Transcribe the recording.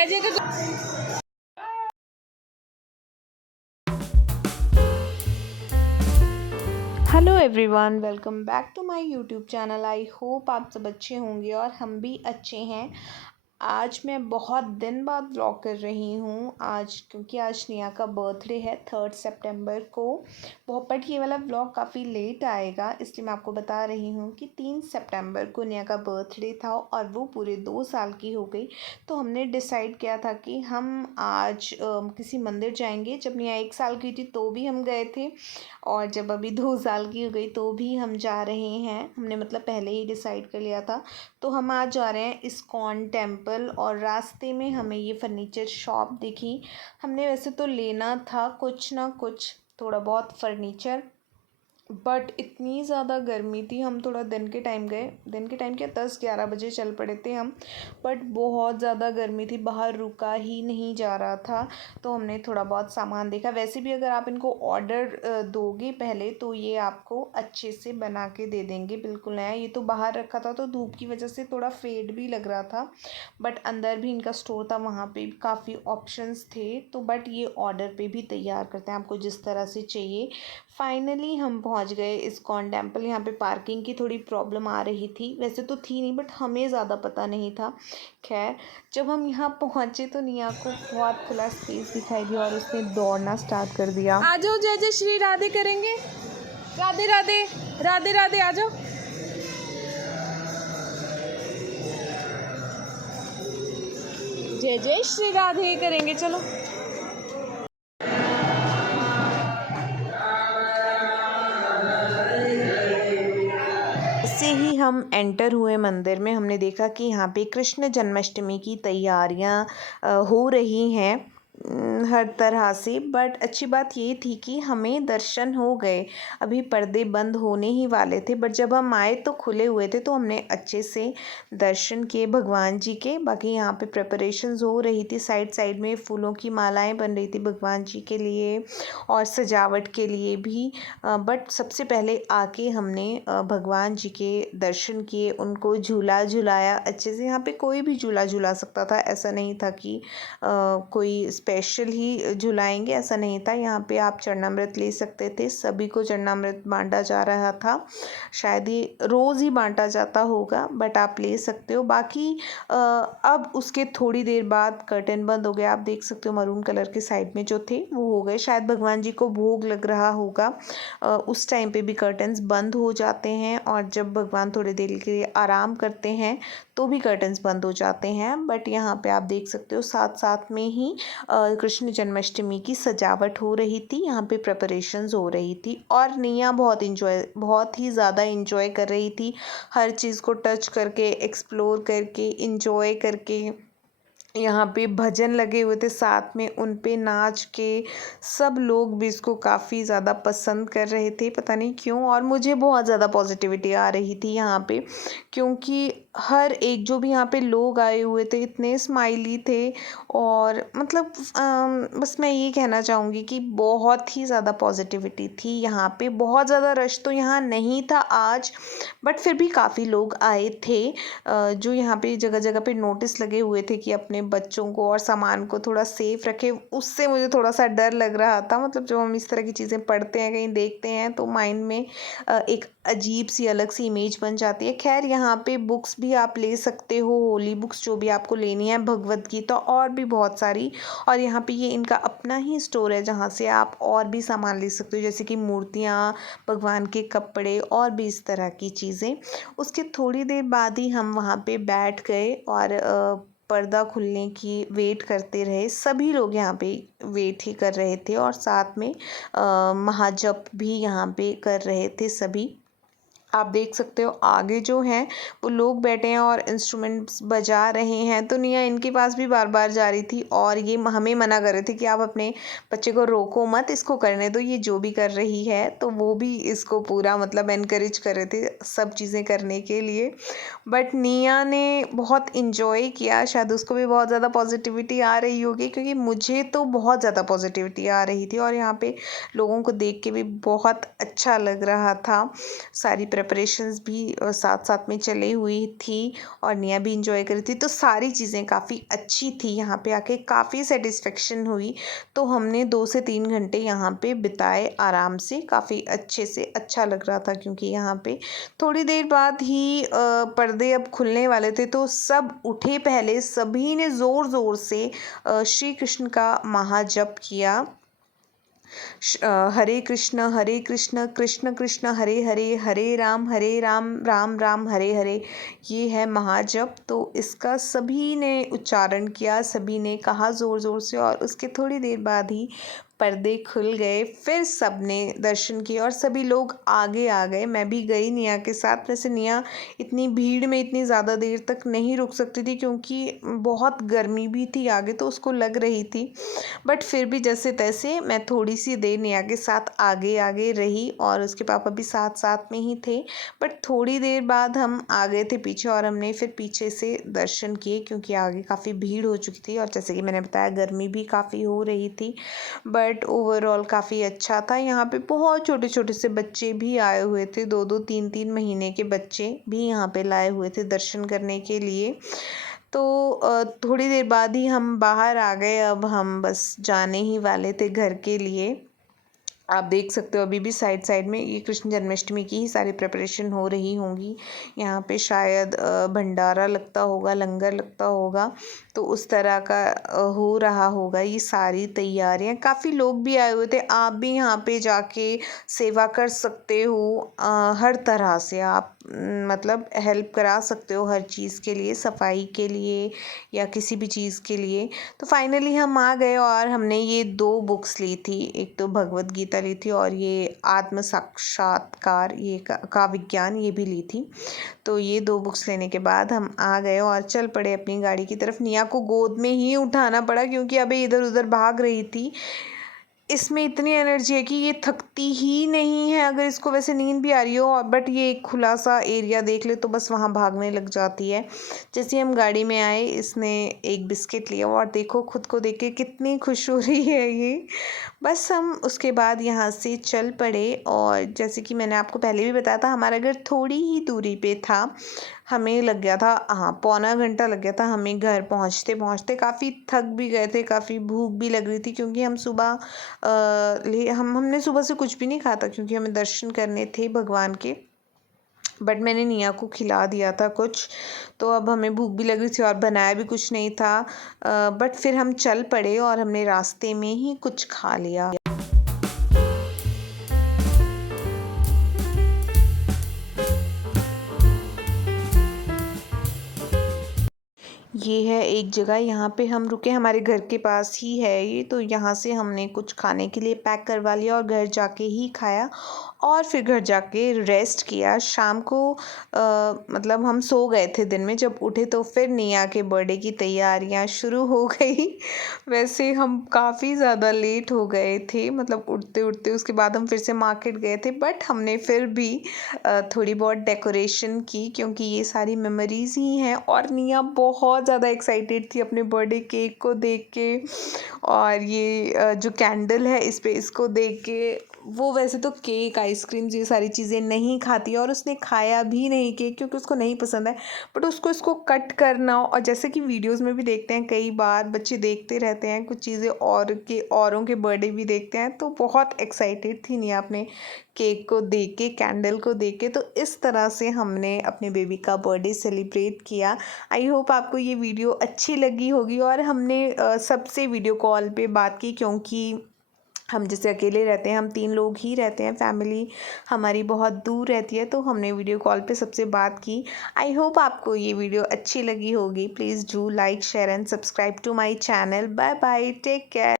जय जय का hello everyone, welcome back to my YouTube channel. I hope आप सब अच्छे होंगे और हम भी अच्छे हैं। आज मैं बहुत दिन बाद व्लॉग कर रही हूँ क्योंकि आज निया का बर्थडे है 3 सितंबर को। बट ये वाला व्लॉग काफ़ी लेट आएगा, इसलिए मैं आपको बता रही हूँ कि 3 सितंबर को निया का बर्थडे था और वो पूरे 2 साल की हो गई। तो हमने डिसाइड किया था कि हम आज किसी मंदिर जाएंगे। जब निया 1 साल की थी तो भी हम गए थे, और जब अभी 2 साल की हो गई तो भी हम जा रहे हैं। हमने मतलब पहले ही डिसाइड कर लिया था। तो हम आज जा रहे हैं इस्कॉन टेम्पल, और रास्ते में हमें ये फर्नीचर शॉप दिखी। हमने वैसे तो लेना था कुछ ना कुछ थोड़ा बहुत फर्नीचर, बट इतनी ज़्यादा गर्मी थी। हम थोड़ा दिन के टाइम गए, दिन के टाइम क्या 10-11 बजे चल पड़े थे हम, बट बहुत ज़्यादा गर्मी थी, बाहर रुका ही नहीं जा रहा था। तो हमने थोड़ा बहुत सामान देखा। वैसे भी अगर आप इनको ऑर्डर दोगे पहले तो ये आपको अच्छे से बना के दे देंगे, बिल्कुल नया। ये तो बाहर रखा था तो धूप की वजह से थोड़ा फेड भी लग रहा था, बट अंदर भी इनका स्टोर था, वहाँ पे भी काफ़ी ऑप्शंस थे। तो बट ये ऑर्डर पे भी तैयार करते हैं आपको जिस तरह से चाहिए। फाइनली हम पहुंच गए इस्कॉन टेम्पल। यहाँ पे पार्किंग की थोड़ी प्रॉब्लम आ रही थी, वैसे तो थी नहीं बट हमें ज़्यादा पता नहीं था। खैर, जब हम यहाँ पहुँचे तो निया को बहुत खुला स्पेस दिखाई दिया और उसने दौड़ना स्टार्ट कर दिया। आ जाओ, जय जय श्री राधे करेंगे। राधे राधे राधे राधे, आ जाओ। जय जय श्री राधे करेंगे, चलो। से ही हम एंटर हुए मंदिर में, हमने देखा कि यहाँ पे कृष्ण जन्माष्टमी की तैयारियाँ हो रही हैं हर तरह से। बट अच्छी बात ये थी कि हमें दर्शन हो गए। अभी पर्दे बंद होने ही वाले थे, बट जब हम आए तो खुले हुए थे, तो हमने अच्छे से दर्शन किए भगवान जी के। बाकी यहाँ पे प्रिपरेशंस हो रही थी, साइड साइड में फूलों की मालाएं बन रही थी भगवान जी के लिए और सजावट के लिए भी। बट सबसे पहले आके हमने भगवान जी के दर्शन किए, उनको झूला झुलाया अच्छे से। यहाँ पे कोई भी झूला झुला सकता था, ऐसा नहीं था कि कोई स्पेशल ही झुलाएंगे, ऐसा नहीं था। यहाँ पे आप चरणामृत ले सकते थे, सभी को चरणामृत बांटा जा रहा था। शायद ये रोज़ ही बांटा जाता होगा, बट आप ले सकते हो। बाकी अब उसके थोड़ी देर बाद कर्टन बंद हो गया। आप देख सकते हो मरून कलर के साइड में जो थे वो हो गए। शायद भगवान जी को भोग लग रहा होगा, उस टाइम पे भी कर्टन्स बंद हो जाते हैं, और जब भगवान थोड़ी देर के लिए आराम करते हैं तो भी कर्टन्स बंद हो जाते हैं। बट यहाँ पे आप देख सकते हो साथ साथ में ही कृष्ण जन्माष्टमी की सजावट हो रही थी, यहाँ पे प्रिपरेशंस हो रही थी। और निया बहुत ही ज़्यादा इंजॉय कर रही थी, हर चीज़ को टच करके, एक्सप्लोर करके, इंजॉय करके। यहाँ पे भजन लगे हुए थे साथ में, उन पे नाच के सब लोग भी इसको काफ़ी ज़्यादा पसंद कर रहे थे, पता नहीं क्यों। और मुझे बहुत ज़्यादा पॉजिटिविटी आ रही थी यहाँ पे, क्योंकि हर एक जो भी यहाँ पे लोग आए हुए थे इतने स्माइली थे। और मतलब बस मैं ये कहना चाहूँगी कि बहुत ही ज़्यादा पॉजिटिविटी थी यहाँ पे। बहुत ज़्यादा रश तो यहाँ नहीं था आज, बट फिर भी काफ़ी लोग आए थे। जो यहाँ पे जगह जगह पे नोटिस लगे हुए थे कि अपने बच्चों को और सामान को थोड़ा सेफ रखें, उससे मुझे थोड़ा सा डर लग रहा था। मतलब जब हम इस तरह की चीज़ें पढ़ते हैं, कहीं देखते हैं, तो माइंड में एक अजीब सी अलग सी इमेज बन जाती है। खैर, यहाँ पे बुक्स भी आप ले सकते हो, होली बुक्स जो भी आपको लेनी है, भगवत गीता और भी बहुत सारी। और यहाँ पे ये इनका अपना ही स्टोर है जहाँ से आप और भी सामान ले सकते हो, जैसे कि मूर्तियाँ, भगवान के कपड़े और भी इस तरह की चीज़ें। उसके थोड़ी देर बाद ही हम वहाँ पे बैठ गए और पर्दा खुलने की वेट करते रहे। सभी लोग यहाँ पे वेट ही कर रहे थे, और साथ में महाजप भी यहाँ पे कर रहे थे सभी। आप देख सकते हो आगे जो हैं वो लोग बैठे हैं और इंस्ट्रूमेंट्स बजा रहे हैं। तो निया इनके पास भी बार बार जा रही थी, और ये हमें मना कर रहे थे कि आप अपने बच्चे को रोको मत, इसको करने दो, ये जो भी कर रही है। तो वो भी इसको पूरा मतलब एनकरेज कर रहे थे सब चीज़ें करने के लिए। बट निया ने बहुत इन्जॉय किया, शायद उसको भी बहुत ज़्यादा पॉजिटिविटी आ रही होगी, क्योंकि मुझे तो बहुत ज़्यादा पॉजिटिविटी आ रही थी। और यहाँ पे लोगों को देख के भी बहुत अच्छा लग रहा था। सारी प्रिपरेशंस भी साथ साथ में चली हुई थी और निया भी इंजॉय कर रही थी, तो सारी चीज़ें काफ़ी अच्छी थी। यहाँ पे आके काफ़ी सेटिस्फेक्शन हुई। तो हमने 2 से 3 घंटे यहाँ पे बिताए आराम से, काफ़ी अच्छे से अच्छा लग रहा था क्योंकि यहाँ पे थोड़ी देर बाद ही पर्दे अब खुलने वाले थे, तो सब उठे। पहले सभी ने ज़ोर ज़ोर से श्री कृष्ण का महाजप किया। हरे कृष्ण कृष्ण कृष्ण हरे हरे, हरे राम राम राम हरे हरे, ये है महाजप। तो इसका सभी ने उच्चारण किया, सभी ने कहा ज़ोर ज़ोर से, और उसके थोड़ी देर बाद ही पर्दे खुल गए। फिर सबने दर्शन किए और सभी लोग आगे आ गए। मैं भी गई निया के साथ। वैसे निया इतनी भीड़ में इतनी ज़्यादा देर तक नहीं रुक सकती थी क्योंकि बहुत गर्मी भी थी आगे, तो उसको लग रही थी। बट फिर भी जैसे तैसे मैं थोड़ी सी देर निया के साथ आगे आगे रही और उसके पापा भी साथ साथ में ही थे। बट थोड़ी देर बाद हम आ गए थे पीछे और हमने फिर पीछे से दर्शन किए क्योंकि आगे काफ़ी भीड़ हो चुकी थी और जैसे कि मैंने बताया गर्मी भी काफ़ी हो रही थी। बट ओवरऑल काफ़ी अच्छा था। यहाँ पे बहुत छोटे छोटे से बच्चे भी आए हुए थे, 2-2 3-3 महीने के बच्चे भी यहाँ पे लाए हुए थे दर्शन करने के लिए। तो थोड़ी देर बाद ही हम बाहर आ गए। अब हम बस जाने ही वाले थे घर के लिए। आप देख सकते हो अभी भी साइड साइड में ये कृष्ण जन्माष्टमी की ही सारी प्रिपरेशन हो रही होंगी। यहाँ पे शायद भंडारा लगता होगा, लंगर लगता होगा, तो उस तरह का हो रहा होगा ये सारी तैयारियाँ। काफ़ी लोग भी आए हुए थे। आप भी यहाँ पे जाके सेवा कर सकते हो। हर तरह से आप मतलब हेल्प करा सकते हो हर चीज़ के लिए, सफाई के लिए या किसी भी चीज़ के लिए। तो फाइनली हम आ गए और हमने ये 2 बुक्स ली थी। एक तो भगवत गीता ली थी और ये आत्म साक्षात्कार, ये का विज्ञान, ये भी ली थी। तो ये 2 बुक्स लेने के बाद हम आ गए और चल पड़े अपनी गाड़ी की तरफ। निया को गोद में ही उठाना पड़ा क्योंकि अभी इधर उधर भाग रही थी। इसमें इतनी एनर्जी है कि ये थकती ही नहीं है। अगर इसको वैसे नींद भी आ रही हो बट ये एक खुला सा एरिया देख ले तो बस वहाँ भागने लग जाती है। जैसे हम गाड़ी में आए इसने एक बिस्किट लिया और देखो खुद को देख के कितनी खुश हो रही है ये। बस हम उसके बाद यहाँ से चल पड़े और जैसे कि मैंने आपको पहले भी बताया था हमारा घर थोड़ी ही दूरी पे था। हमें लग गया था पौना घंटा लग गया था हमें घर पहुँचते पहुँचते। काफ़ी थक भी गए थे, काफ़ी भूख भी लग रही थी क्योंकि हम सुबह हमने सुबह से कुछ भी नहीं खाया था क्योंकि हमें दर्शन करने थे भगवान के। बट मैंने निया को खिला दिया था कुछ, तो अब हमें भूख भी लग रही थी और बनाया भी कुछ नहीं था। बट फिर हम चल पड़े और हमने रास्ते में ही कुछ खा लिया। ये है एक जगह, यहाँ पे हम रुके, हमारे घर के पास ही है ये। तो यहाँ से हमने कुछ खाने के लिए पैक करवा लिया और घर जाके ही खाया और फिर घर जाके रेस्ट किया। शाम को मतलब हम सो गए थे दिन में, जब उठे तो फिर निया के बर्थडे की तैयारियां शुरू हो गई। वैसे हम काफ़ी ज़्यादा लेट हो गए थे, मतलब उठते उठते उसके बाद हम फिर से मार्केट गए थे। बट हमने फिर भी थोड़ी बहुत डेकोरेशन की क्योंकि ये सारी मेमोरीज़ ही हैं। और निया बहुत ज़्यादा एक्साइटेड थी अपने बर्थडे केक को देख के और ये जो कैंडल है इस पे इसको देख के। वो वैसे तो केक आइसक्रीम्स ये सारी चीज़ें नहीं खाती और उसने खाया भी नहीं केक क्योंकि उसको नहीं पसंद है। बट उसको इसको कट करना, और जैसे कि वीडियोस में भी देखते हैं कई बार बच्चे देखते रहते हैं कुछ चीज़ें औरों के बर्थडे भी देखते हैं, तो बहुत एक्साइटेड थी निया अपने केक को देख के, कैंडल को देख के। तो इस तरह से हमने अपने बेबी का बर्थडे सेलिब्रेट किया। आई होप आपको ये वीडियो अच्छी लगी होगी। और हमने सबसे वीडियो कॉल पे बात की क्योंकि हम जैसे अकेले रहते हैं, हम 3 लोग ही रहते हैं, फैमिली हमारी बहुत दूर रहती है, तो हमने वीडियो कॉल पे सबसे बात की। आई होप आपको ये वीडियो अच्छी लगी होगी। Please do like share and subscribe to my channel. Bye bye, take care.